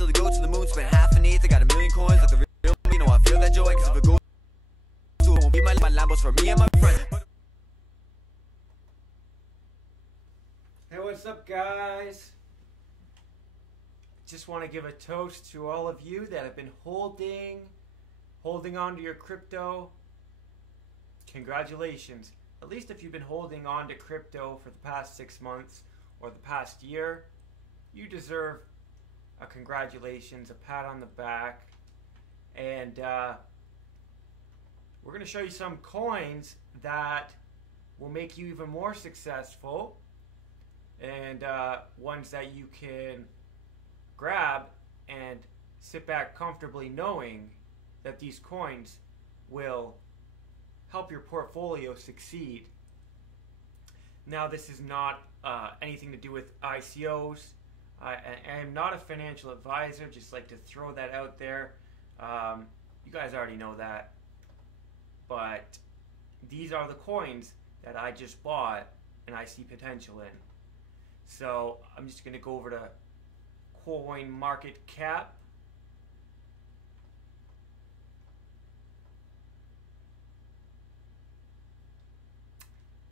till they go to the moon, spend half an eighth. I got a million coins, like the real me. Know I feel that joy, cause if it goes to it won't be my Lambos for me and my friends. Hey, what's up, guys? Just want to give a toast to all of you that have been holding on to your crypto. Congratulations. At least if you've been holding on to crypto for the past 6 months or the past year, you deserve a congratulations, a pat on the back. And we're going to show you some coins that will make you even more successful, and ones that you can grab and sit back comfortably knowing that these coins will help your portfolio succeed. Now, this is not anything to do with ICOs. I am not a financial advisor, just like to throw that out there. You guys already know that. But these are the coins that I just bought and I see potential in. So I'm just going to go over to Coin Market Cap.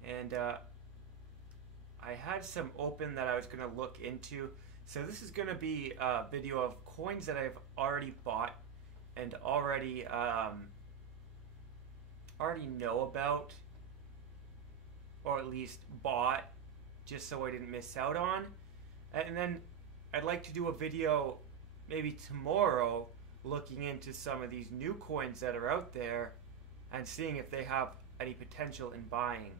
And I had some open that I was going to look into. So this is going to be a video of coins that I've already bought and already know about, or at least bought, just so I didn't miss out on. And then I'd like to do a video maybe tomorrow looking into some of these new coins that are out there and seeing if they have any potential in buying.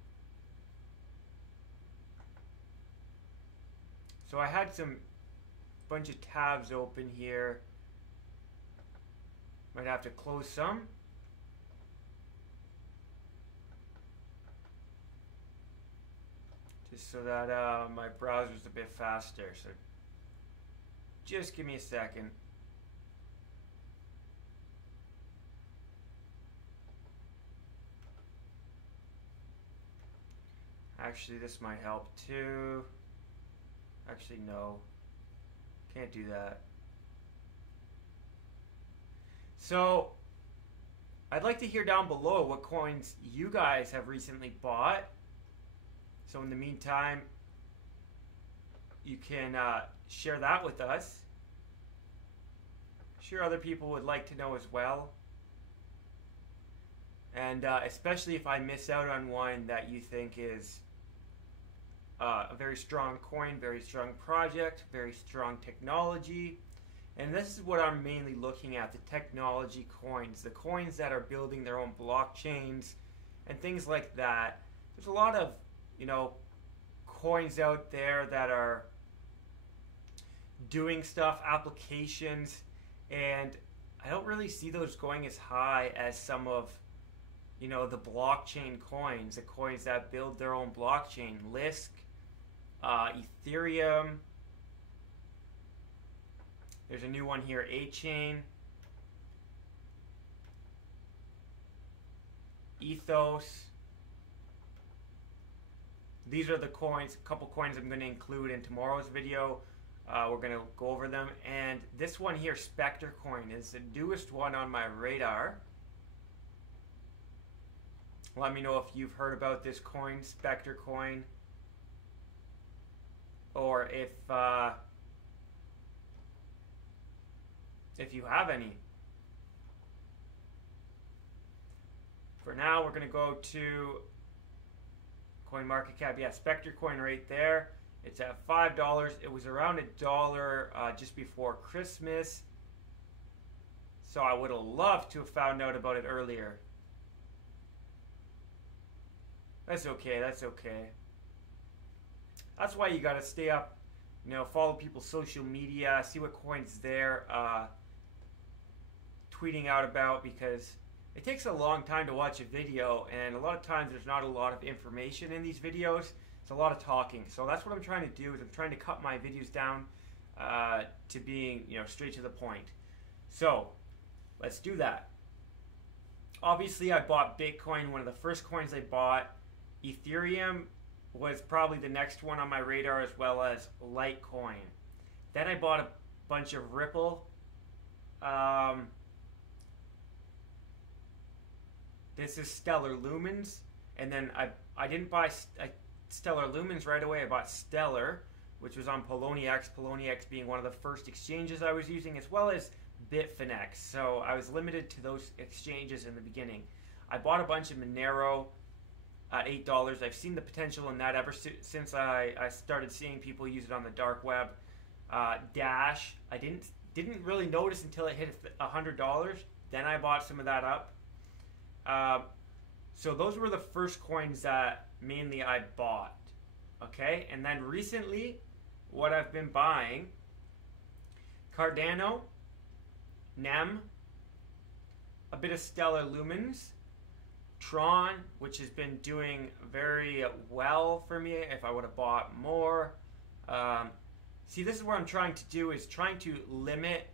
So I had some bunch of tabs open here. Might have to close some. Just so that my browser's a bit faster. So just give me a second. Actually, this might help too. Actually, no. Can't do that. So, I'd like to hear down below what coins you guys have recently bought. So in the meantime, you can share that with us. I'm sure other people would like to know as well. And especially if I miss out on one that you think is a very strong coin, very strong project, very strong technology. And this is what I'm mainly looking at, the technology coins, the coins that are building their own blockchains and things like that. There's a lot of, coins out there that are doing stuff, applications, and I don't really see those going as high as some of, the blockchain coins, the coins that build their own blockchain. Lisk, Ethereum. There's a new one here, A-Chain. Ethos. These are the coins, a couple coins I'm going to include in tomorrow's video. We're going to go over them. And this one here, Spectre Coin, is the newest one on my radar. Let me know if you've heard about this coin, Spectre Coin, or if you have any. For now, we're going to go to Coin Market Cap. Yeah, Spectre Coin right there. It's at $5. It was around $1 just before Christmas. So I would have loved to have found out about it earlier. That's okay, that's okay. That's why you gotta stay up, follow people's social media, see what coins they're tweeting out about, because it takes a long time to watch a video, and a lot of times there's not a lot of information in these videos. It's a lot of talking. So that's what I'm trying to do, is I'm trying to cut my videos down to being, straight to the point. So let's do that. Obviously, I bought Bitcoin, one of the first coins I bought. Ethereum was probably the next one on my radar, as well as Litecoin. Then I bought bunch of Ripple. This is Stellar Lumens, and then I didn't buy Stellar Lumens right away. I bought Stellar, which was on Poloniex. Poloniex being one of the first exchanges I was using, as well as Bitconnect. So I was limited to those exchanges in the beginning. I bought a bunch of Monero at $8. I've seen the potential in that ever since I started seeing people use it on the dark web. Dash, I didn't really notice until it hit $100. Then I bought some of that up. So those were the first coins that mainly I bought. Okay, and then recently, what I've been buying: Cardano, NEM, a bit of Stellar Lumens, Tron, which has been doing very well for me. If I would have bought more, see, this is what I'm trying to do: is trying to limit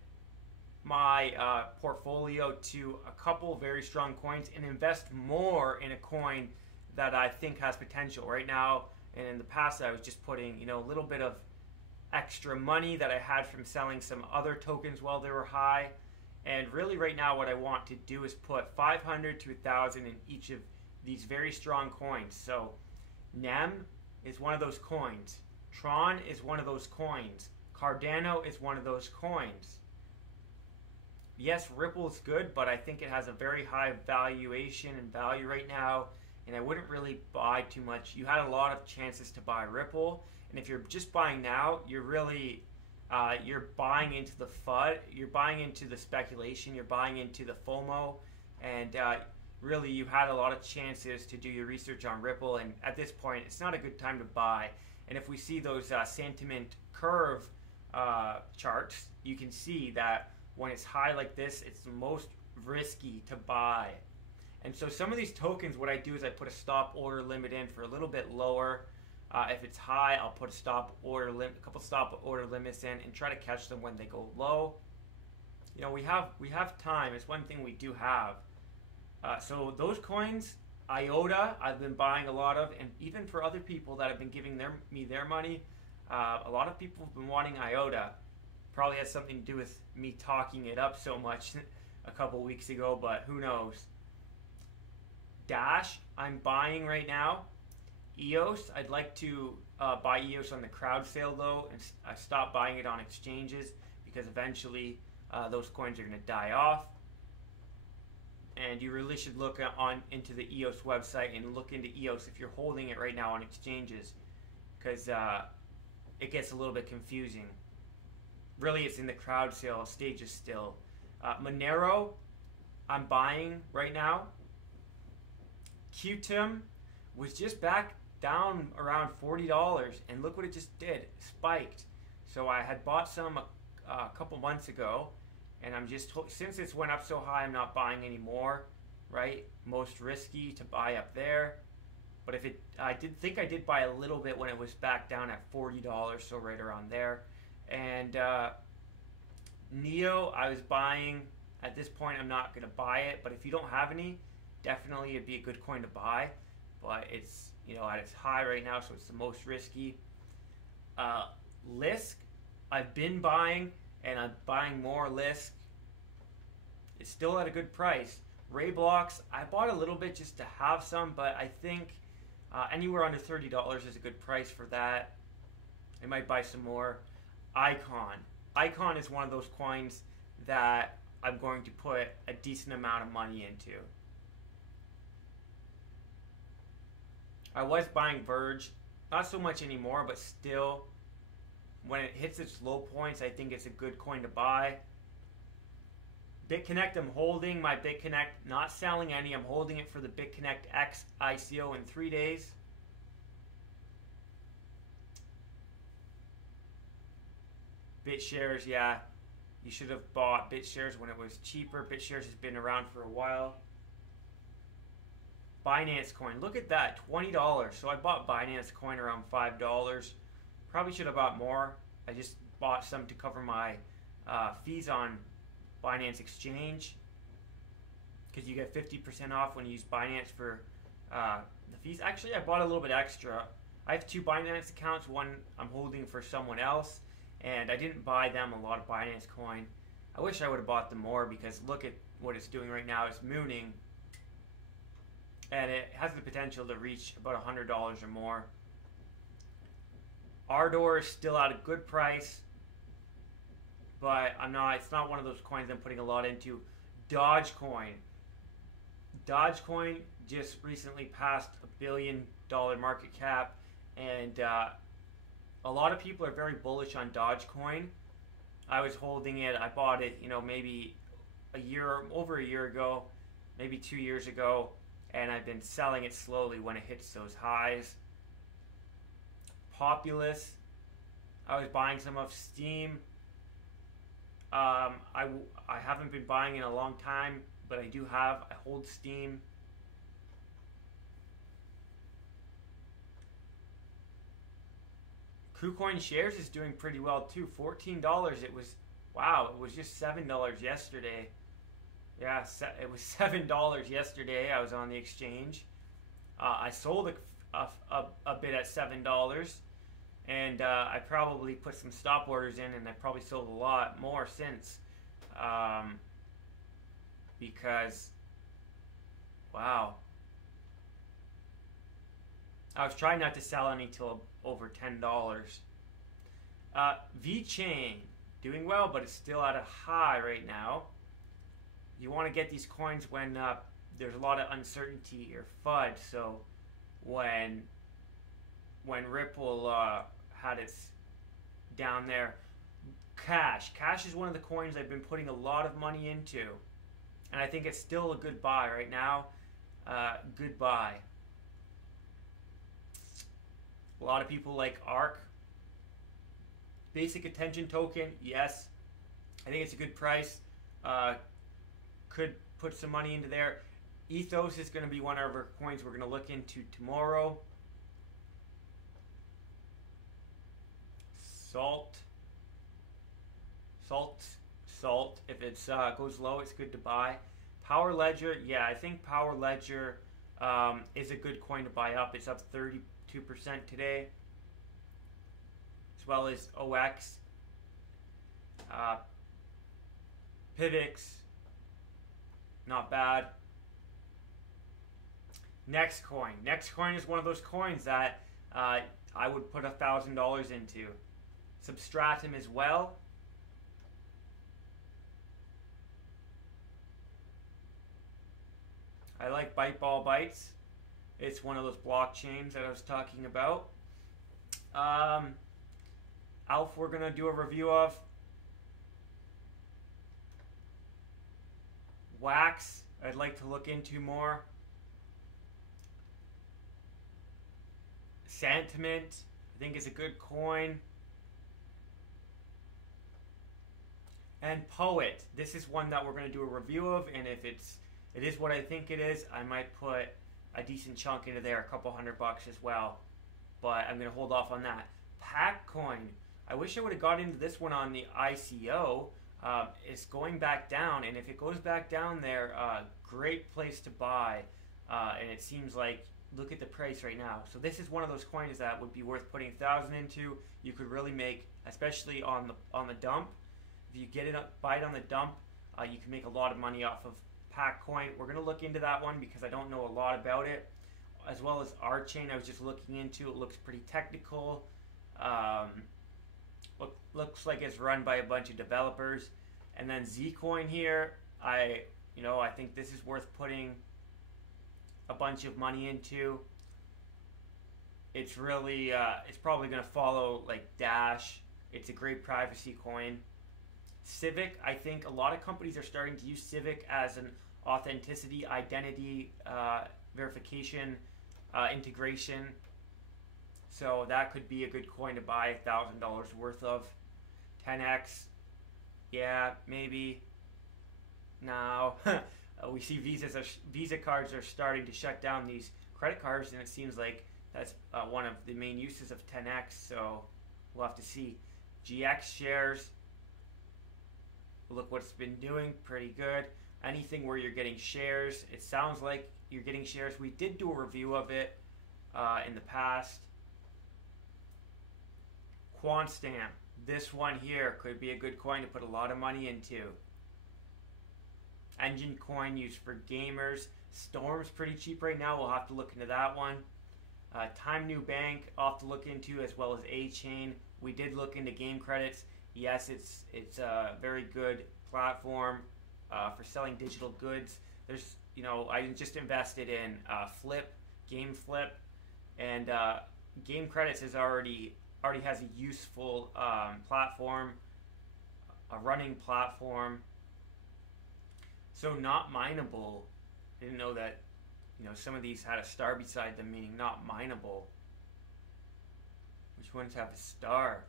my portfolio to a couple very strong coins and invest more in a coin that I think has potential. Right now, and in the past, I was just putting, you know, a little bit of extra money that I had from selling some other tokens while they were high. And really right now what I want to do is put 500 to 1,000 in each of these very strong coins. So NEM is one of those coins. Tron is one of those coins. Cardano is one of those coins. Yes, Ripple is good, but I think it has a very high valuation and value right now, and I wouldn't really buy too much. You had a lot of chances to buy Ripple, and if you're just buying now, you're really you're buying into the FUD, you're buying into the speculation, you're buying into the FOMO, and really you had a lot of chances to do your research on Ripple, and at this point, it's not a good time to buy. And if we see those sentiment curve charts, you can see that when it's high like this, it's the most risky to buy. And so some of these tokens, what I do is I put a stop order limit in for a little bit lower. If it's high, I'll put a couple stop order limits in and try to catch them when they go low. You know, we have time. It's one thing we do have. So those coins, IOTA, I've been buying a lot of, and even for other people that have been giving me their money, a lot of people have been wanting IOTA. Probably has something to do with me talking it up so much a couple weeks ago, but who knows. Dash, I'm buying right now. EOS, I'd like to buy EOS on the crowd sale though, and I stopped buying it on exchanges because eventually those coins are going to die off. And you really should look into the EOS website and look into EOS if you're holding it right now on exchanges, because it gets a little bit confusing. Really, it's in the crowd sale stages still. Monero, I'm buying right now. Qtum was just back down around $40, and look what it just did. Spiked. So I had bought some a couple months ago, and I'm just, since it's went up so high, I'm not buying anymore, right? Most risky to buy up there. But if I did buy a little bit when it was back down at $40, so right around there. And Neo, I was buying. At this point, I'm not going to buy it, but if you don't have any, definitely it'd be a good coin to buy. But it's, you know, at its high right now, so it's the most risky. Lisk, I've been buying, and I'm buying more Lisk. It's still at a good price. Rayblocks, I bought a little bit just to have some, but I think anywhere under $30 is a good price for that. I might buy some more. Icon. Icon is one of those coins that I'm going to put a decent amount of money into. I was buying Verge, not so much anymore, but still, when it hits its low points, I think it's a good coin to buy. Bitconnect, I'm holding my Bitconnect, not selling any. I'm holding it for the Bitconnect X ICO in 3 days. BitShares, yeah, you should have bought BitShares when it was cheaper. BitShares has been around for a while. Binance coin, look at that, $20. So I bought Binance coin around $5. Probably should have bought more. I just bought some to cover my fees on Binance Exchange, because you get 50% off when you use Binance for the fees. Actually, I bought a little bit extra. I have 2 Binance accounts. One I'm holding for someone else, and I didn't buy them a lot of Binance coin. I wish I would have bought them more, because look at what it's doing right now. It's mooning, and it has the potential to reach about $100 or more. Ardor is still at a good price, but it's not one of those coins I'm putting a lot into. Dogecoin just recently passed $1 billion market cap, and a lot of people are very bullish on Dogecoin. I was holding it. I bought it, maybe over a year ago, maybe 2 years ago, and I've been selling it slowly when it hits those highs. Populous, I was buying some of Steem. I haven't been buying in a long time, but I hold Steem. KuCoin shares is doing pretty well too. $14. It was just $7 yesterday. Yeah, it was $7 yesterday. I was on the exchange. I sold a bit at $7, and I probably put some stop orders in, and I probably sold a lot more since, because wow, I was trying not to sell any till over $10. VeChain doing well, but it's still at a high right now. You want to get these coins when there's a lot of uncertainty or FUD. So when Ripple had its down there, Cash is one of the coins I've been putting a lot of money into, and I think it's still a good buy right now. Good buy. A lot of people like ARK. Basic attention token, yes. I think it's a good price. Could put some money into there. Ethos is going to be one of our coins we're going to look into tomorrow. Salt. If it goes low, it's good to buy. Power Ledger, yeah, I think Power Ledger is a good coin to buy up. It's up 32% today, as well as OX, Pivx, not bad. Next coin is one of those coins that I would put $1,000 into. Substratum as well. I like Byteball Bytes. It's one of those blockchains that I was talking about. Alpha we're going to do a review of. Wax, I'd like to look into more. Sentiment, I think is a good coin. And Poet, this is one that we're going to do a review of, and if it is what I think it is, I might put a decent chunk into there, a couple $100 as well. But I'm going to hold off on that. Packcoin, I wish I would have got into this one on the ICO. It's going back down, and if it goes back down there, great place to buy. And it seems like, look at the price right now. So this is one of those coins that would be worth putting 1,000 into. You could really make, especially on the dump. If you get it up, buy it on the dump, you can make a lot of money off of Packcoin. We're going to look into that one because I don't know a lot about it. As well as Archain, I was just looking into. It looks pretty technical. Looks like it's run by a bunch of developers. And then Zcoin here, I think this is worth putting a bunch of money into. It's really, it's probably going to follow like Dash. It's a great privacy coin. Civic, I think a lot of companies are starting to use Civic as an authenticity, identity verification integration. So that could be a good coin to buy $1,000 worth of. 10x, yeah, maybe. Now we see Visa cards are starting to shut down these credit cards, and it seems like that's one of the main uses of 10x. So we'll have to see. GX shares. Look what it's been doing, pretty good. Anything where you're getting shares, it sounds like you're getting shares. We did do a review of it in the past. Quantstamp. This one here could be a good coin to put a lot of money into. Engine coin used for gamers. Storm's pretty cheap right now. We'll have to look into that one. Time New Bank, I'll have to look into, as well as A-Chain. We did look into game credits. Yes, it's a very good platform for selling digital goods. There's, I just invested in Game Flip, and Game Credits is already has a useful platform, a running platform. So not mineable. I didn't know that, some of these had a star beside them, meaning not mineable. Which ones have a star?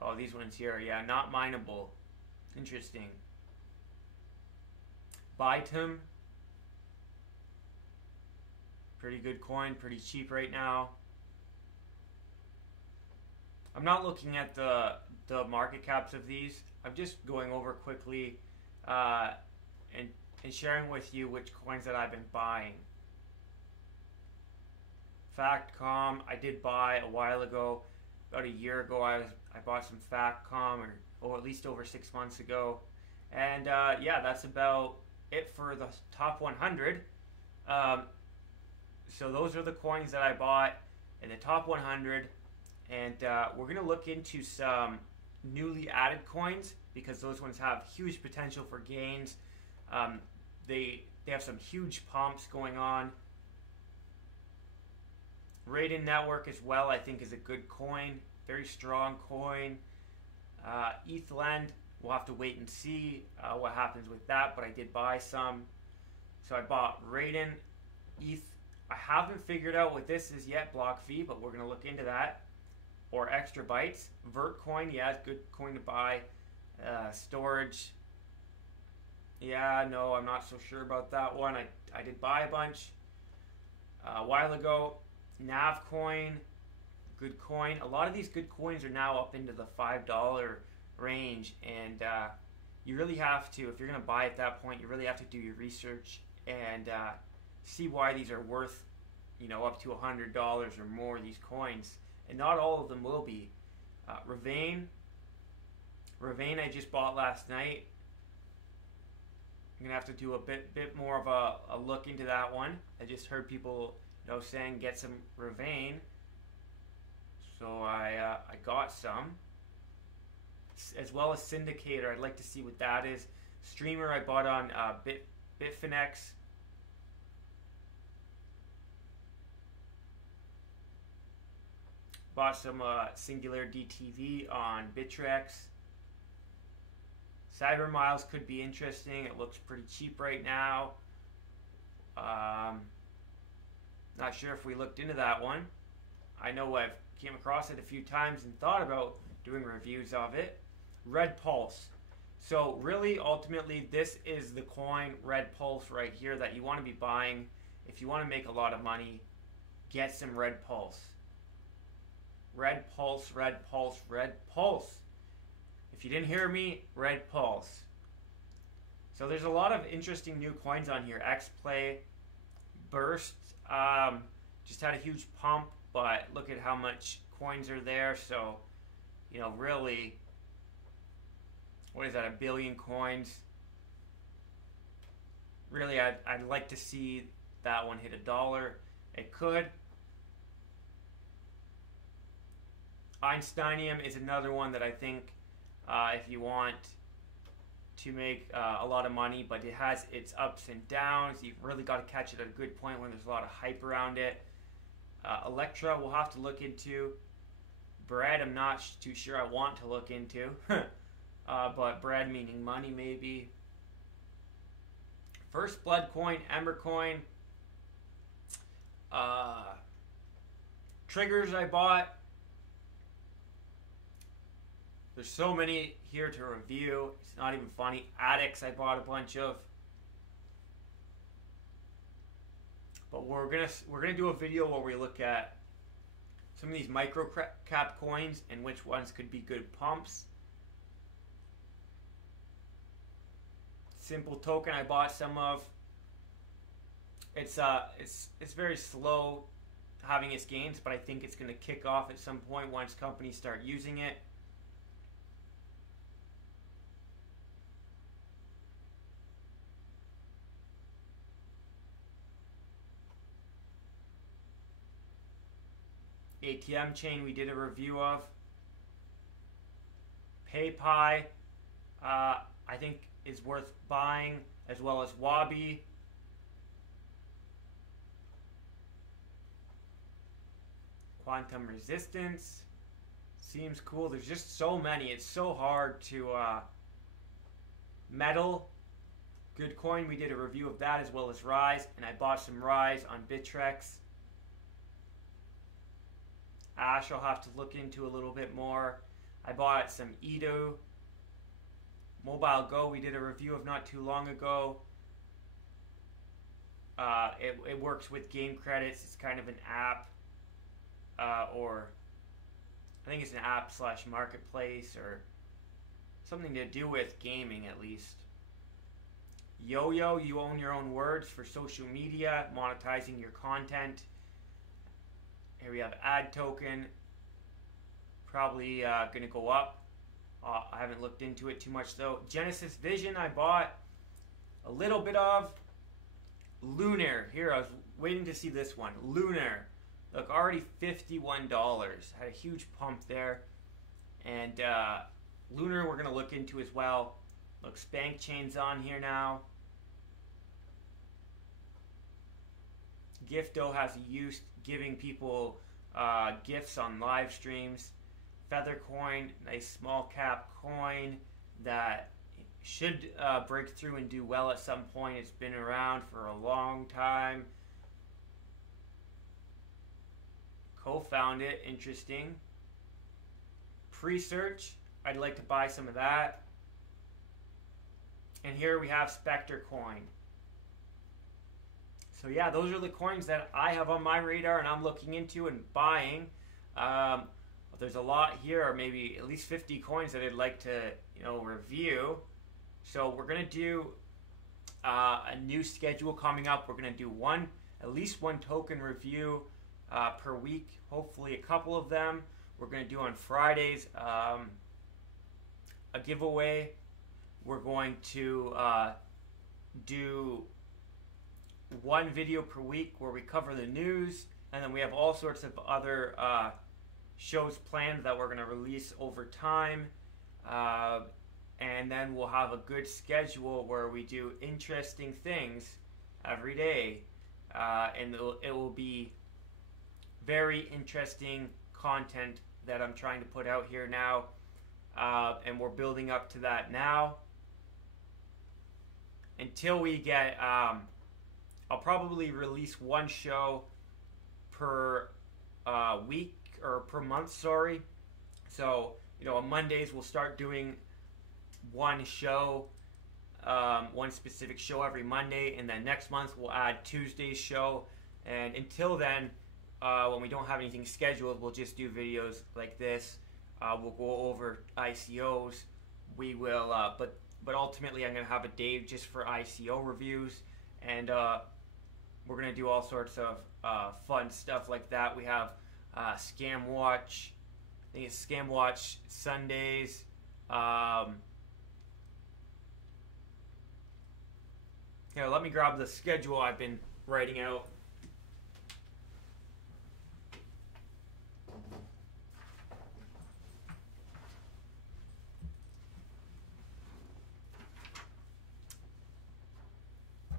Oh, these ones here, yeah, not mineable. Interesting. Bytum. Pretty good coin, pretty cheap right now. I'm not looking at the market caps of these. I'm just going over quickly and sharing with you which coins that I've been buying. Factcom, I did buy a while ago. About a year ago, I bought some Factcom, or at least over 6 months ago. And yeah, that's about it for the top 100. So those are the coins that I bought in the top 100. And we're going to look into some newly added coins, because those ones have huge potential for gains. They have some huge pumps going on. Raiden Network as well, I think, is a good coin. Very strong coin. ETHLend, we'll have to wait and see what happens with that, but I did buy some. So I bought Raiden, ETH. I haven't figured out what this is yet, Block V, but we're going to look into that. Or Extra Bytes. Vertcoin, yeah, it's a good coin to buy. Storage. Yeah, no, I'm not so sure about that one. I did buy a bunch a while ago. Navcoin, good coin. A lot of these good coins are now up into the $5 range, and you really have to, if you're going to buy at that point, you really have to do your research and see why these are worth, up to $100 or more, these coins. And not all of them will be. Ravane I just bought last night. I'm gonna have to do a bit more of a look into that one. I just heard people saying get some Ravane, so I got some, as well as Syndicator. I'd like to see what that is. Streamer I bought on Bitfinex. Bought some Singular DTV on Bittrex. Cyber Miles could be interesting. It looks pretty cheap right now. Not sure if we looked into that one. I know I've came across it a few times and thought about doing reviews of it. Red Pulse. So really, ultimately, this is the coin, Red Pulse, right here, that you want to be buying. If you want to make a lot of money, get some Red Pulse. Red Pulse, Red Pulse, Red Pulse. If you didn't hear me, Red Pulse. So there's a lot of interesting new coins on here. Xplay, Burst, just had a huge pump, but look at how much coins are there. So, really, what is that, 1 billion coins? Really, I'd like to see that one hit $1. It could. Einsteinium is another one that I think if you want to make a lot of money, but it has its ups and downs. You've really got to catch it at a good point when there's a lot of hype around it. Electra, we'll have to look into. Bread, I'm not too sure I want to look into. But bread meaning money, maybe. First Blood coin, Ember coin. Triggers I bought. There's so many here to review. It's not even funny. Addicts I bought a bunch of. But we're gonna do a video where we look at some of these micro cap coins and which ones could be good pumps. Simple Token I bought some of. It's very slow. having its gains, but I think it's going to kick off at some point once companies start using it. ATM chain we did a review of. PayPay, I think is worth buying, as well as Wabi. Quantum Resistance seems cool. There's just so many. It's so hard to Metal, good coin. We did a review of that, as well as Rise, and I bought some Rise on Bittrex. Ash I'll have to look into a little bit more. I bought some Edo. Mobile Go we did a review of not too long ago. It works with game credits. It's kind of an app, or I think it's an app / marketplace, or something to do with gaming at least. Yo-Yo, you own your own words for social media, monetizing your content. Here we have Ad Token, probably going to go up. I haven't looked into it too much though. Genesis Vision I bought a little bit of. Lunar, here I was waiting to see this one. Lunar, look, already $51. Had a huge pump there. And Lunar we're going to look into as well. Look, Spank Chain's on here now. Gifto has a use giving people gifts on live streams. Feathercoin, nice small cap coin that should break through and do well at some point. It's been around for a long time. Co-found it, interesting. Pre-search, I'd like to buy some of that. And here we have Spectre Coin. So yeah, those are the coins that I have on my radar and I'm looking into and buying. There's a lot here, or maybe at least 50 coins that I'd like to, review. So we're gonna do a new schedule coming up. We're gonna do at least one token review per week. Hopefully a couple of them. We're gonna do on Fridays a giveaway. We're going to do one video per week where we cover the news, and then we have all sorts of other shows planned that we're going to release over time, and then we'll have a good schedule where we do interesting things every day, and it will be very interesting content that I'm trying to put out here now, and we're building up to that now until we get I'll probably release one show per week, or per month, sorry. So, on Mondays we'll start doing one show, one specific show every Monday, and then next month we'll add Tuesday's show. And until then, when we don't have anything scheduled, we'll just do videos like this. We'll go over ICOs. We will, but ultimately I'm going to have a day just for ICO reviews, and we're going to do all sorts of fun stuff like that. We have Scam Watch. I think it's Scam Watch Sundays. Here, let me grab the schedule I've been writing out.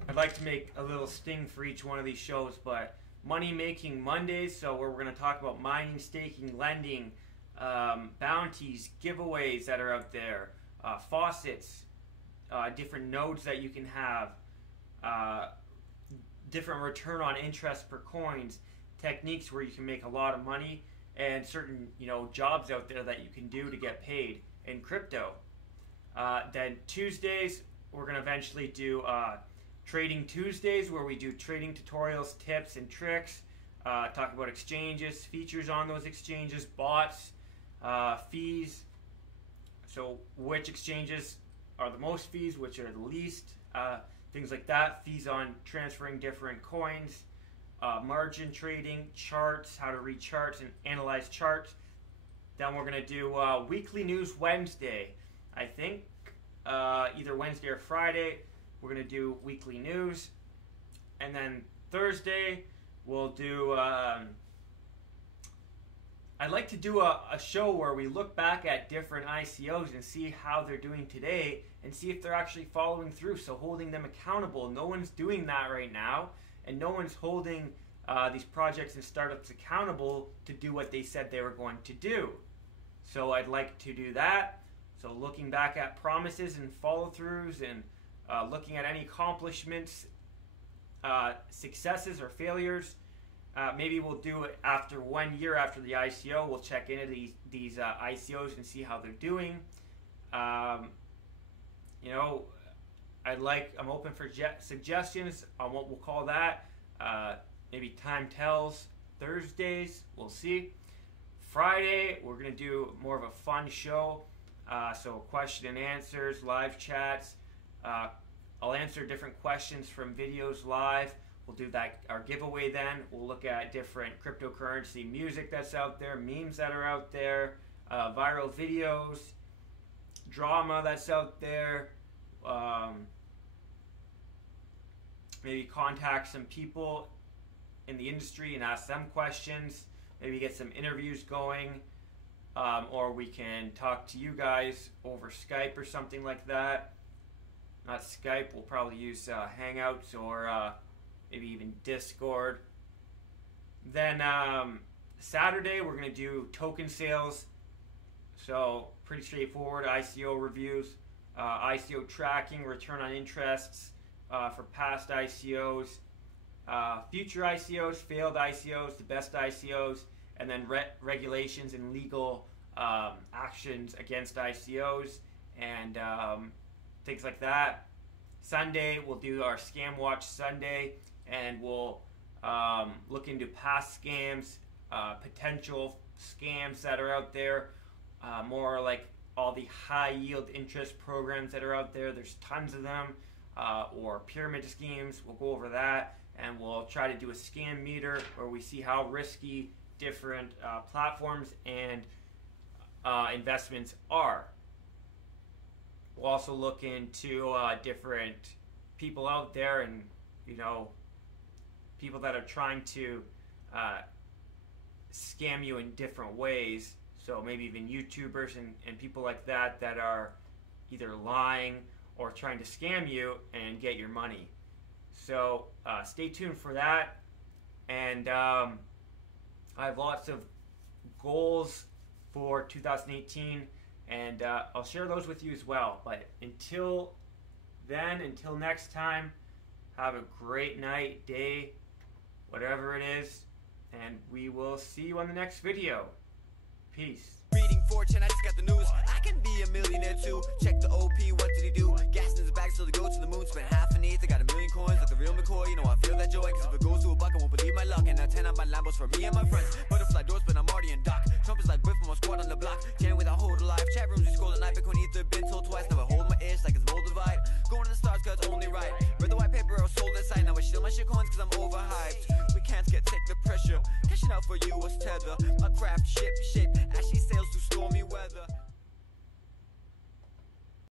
I'd like to make a little sting for each one of these shows, but Money Making Mondays, so where we're going to talk about mining, staking, lending, bounties, giveaways that are out there, faucets, different nodes that you can have, different return on interest per coins, techniques where you can make a lot of money, and certain jobs out there that you can do to get paid in crypto. Then Tuesdays, we're going to eventually do Trading Tuesdays, where we do trading tutorials, tips, and tricks, talk about exchanges, features on those exchanges, bots, fees, so which exchanges are the most fees, which are the least, things like that, fees on transferring different coins, margin trading, charts, how to read charts and analyze charts. Then we're going to do weekly news Wednesday. I think either Wednesday or Friday, we're going to do weekly news. And then Thursday, we'll do, I'd like to do a show where we look back at different ICOs and see how they're doing today and see if they're actually following through, so holding them accountable. No one's doing that right now, and no one's holding these projects and startups accountable to do what they said they were going to do. So I'd like to do that. So looking back at promises and follow-throughs and looking at any accomplishments, successes or failures. Maybe we'll do it after 1 year after the ICO. We'll check into these ICOs and see how they're doing. You know, I'm open for suggestions on what we'll call that. Maybe time tells Thursdays. We'll see. Friday, we're going to do more of a fun show. So question and answers, live chats. I'll answer different questions from videos live. We'll do that, our giveaway then. We'll look at different cryptocurrency music that's out there, memes that are out there, viral videos, drama that's out there. Maybe contact some people in the industry and ask them questions. Maybe get some interviews going. Or we can talk to you guys over Skype or something like that. Not Skype, we'll probably use Hangouts or maybe even Discord. Then Saturday we're going to do token sales. So pretty straightforward. ICO reviews, ICO tracking, return on interests for past ICOs, future ICOs, failed ICOs, the best ICOs, and then regulations and legal actions against ICOs and things like that. Sunday we'll do our Scam Watch Sunday, and we'll look into past scams, potential scams that are out there, more like all the high yield interest programs that are out there. There's tons of them, or pyramid schemes. We'll go over that, and we'll try to do a scam meter where we see how risky different platforms and investments are. We'll also look into different people out there, and you know, people that are trying to scam you in different ways. So maybe even YouTubers and people like that that are either lying or trying to scam you and get your money. So stay tuned for that. And I have lots of goals for 2018, and I'll share those with you as well. But until then, until next time, have a great night, day, whatever it is, and we will see you on the next video. Peace. Reading fortune, I just got the news. I can be a millionaire too. Check the OP, what did he do? Gas in his bag so to go to the moon. Spent half an ETH, I got 1,000,000 coins like the real McCoy. You know I feel that joy, cause if it goes to a buck I won't believe my luck. And I 10 on my Lambos for me and my friends. Butterfly doors, but I'm already in dock. Trump is like Biff from my squad on the block. Jamming with a hold alive. Chat rooms we scroll at night. Bitcoin Ether been told twice. Now I hold my ish like it's molded vibe. Going to the stars cause it's only right. Read the white paper or sold that side. Now I steal my shit coins cause I'm overhyped. We can't take the pressure. Cashing out for you was tether. My craft ship shape. Ashley sails through stormy weather.